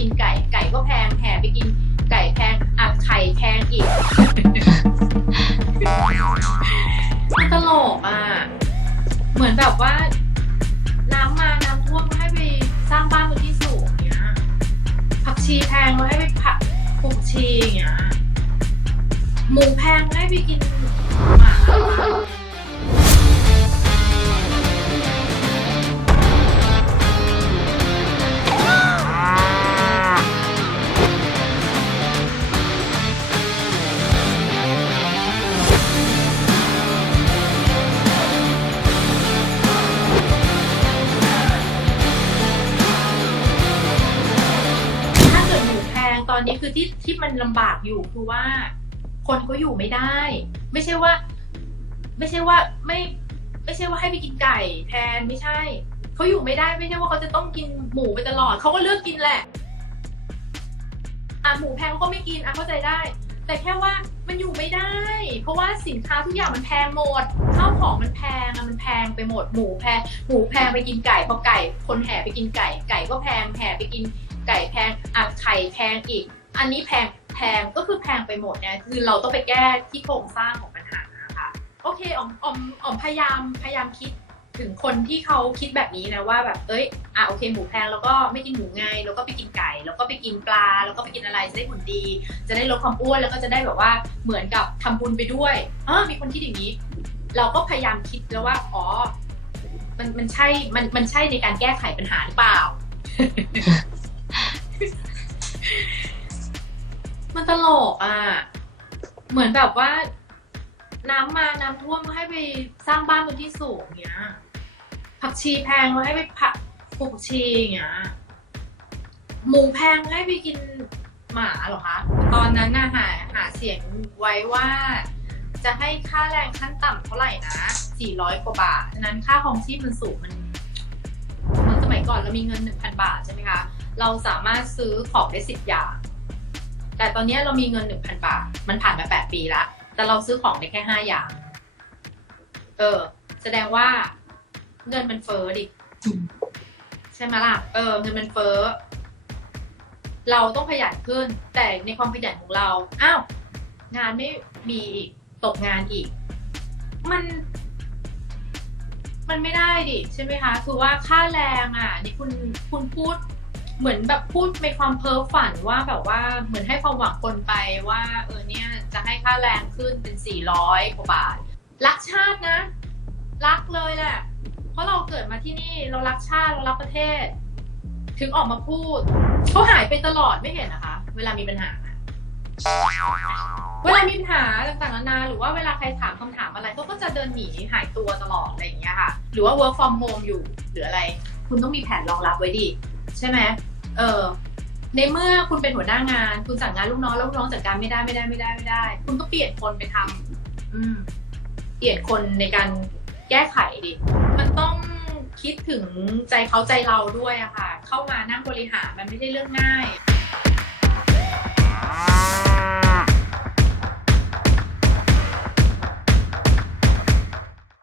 กินไก่ ไก่ก็แพงแห่ไปกินไก่แพงอะไข่แพงอีก มันตลกอะ เหมือนแบบว่า น้ำมาน้ำท่วมให้ไปสร้างบ้านบนที่สูงเนี้ย ผักชีแพงเราให้ไปผักผักชีอย่างเงี้ย หมูแพงก็ให้ไปกินหมา อนนี้คือที่ที่มันลำบากอยู่คือว่า คนก็อยู่ไม่ได้ ไม่ใช่ว่า ไม่ใช่ว่าไม่ ไม่ใช่ว่าให้ไปกินไก่แทนไม่ใช่เขาอยู่ไม่ได้ไม่ใช่ว่าเขาจะต้องกินหมูไปตลอดเขาก็เลือกกินแหละอะหมูแพงเขาก็ไม่กินอะเข้าใจได้ แต่แค่ว่ามันอยู่ไม่ได้ เพราะว่าสินค้าทุกอย่างมันแพงหมดข้าวของมันแพงอะมันแพงไปหมดหมูแพงหมูแพงไปกินไก่พอไก่ คนแห่ไปกินไก่ ไก่ก็แพงแห่ไปกิน ไก่แพงอะไข่แพงอีก อันนี้แพงแพงก็คือแพงไปหมดเนี่ยคือเราต้องไปแก้ที่โครงสร้างของปัญหาค่ะโอเคออมออมออมพยายามพยายามคิดถึงคนที่เขาคิดแบบนี้นะว่าแบบเอ้ยอะโอเคหมูแพงแล้วก็ไม่กินหมูไงแล้วก็ไปกินไก่ แล้วก็ไปกินปลา แล้วก็ไปกินอะไรจะได้หุ่นดี จะได้ลดความอ้วนแล้วก็จะได้แบบว่าเหมือนกับทำบุญไปด้วยอ่ามีคนคิดอย่างนี้ เราก็พยายามคิดแล้วว่าอ๋อมันมันใช่มันมันใช่ในการแก้ไขปัญหาหรือเปล่า มันตลกอะ เหมือนแบบว่า น้ำมาน้ำท่วมก็ให้ไปสร้างบ้านบนที่สูงเงี้ย ผักชีแพงก็ให้ไปผักปลูกชีเงี้ย หมูแพงก็ให้ไปกินหมาเหรอคะ ตอนนั้นน่ะหาหาเสียงไว้ว่า จะให้ค่าแรงขั้นต่ำเท่าไหร่นะ 400 กว่าบาทฉะนั้นค่าของชีพมันสูงมันเหมือนสมัยก่อนเรามีเงิน 1,000 บาทใช่ไหม เราสามารถซื้อของได้10อย่าง แต่ตอนนี้เรามีเงิน1,000บาท มันผ่านมา8ปีละแต่เราซื้อของได้แค่5อย่าง เออ แสดงว่าเงินมันเฟ้อดิ ใช่ไหมล่ะ เออ เงินมันเฟ้อ เราต้องขยันขึ้น แต่ในความขยันของเรา อ้าว งานไม่มีอีก ตกงานอีก มัน มันไม่ได้ดิ ใช่ไหมคะ คือว่าค่าแรงอะ นี่คุณ คุณพูด เหมือนแบบพูดในความเพ้อฝันว่าแบบว่าเหมือนให้ความหวังคนไปว่าเออเนี่ยจะให้ค่าแรงขึ้นเป็นสี่ร้อยกว่าบาท รักชาตินะ รักเลยแหละ เพราะเราเกิดมาที่นี่เรารักชาติเรารักประเทศ ถึงออกมาพูดเขาหายไปตลอดไม่เห็นนะคะ เวลามีปัญหา เวลามีปัญหาต่างๆนานาหรือว่าเวลาใครถามคำถามอะไรเขาก็จะเดินหนีหายตัวตลอดอะไรอย่างเงี้ยค่ะ หรือว่า work from home อยู่หรืออะไร คุณต้องมีแผนรองรับไว้ดิใช่ไหม เออในเมื่อคุณเป็นหัวหน้างาน คุณสั่งงานลูกน้องแล้วลูกน้องจัดการไม่ได้ไม่ได้ไม่ได้ไม่ได้ คุณก็เปลี่ยนคนไปทำอืม เปลี่ยนคนในการแก้ไขดิมันต้องคิดถึงใจเขาใจเราด้วยอะค่ะ เข้ามานั่งบริหารมันไม่ใช่เรื่องง่าย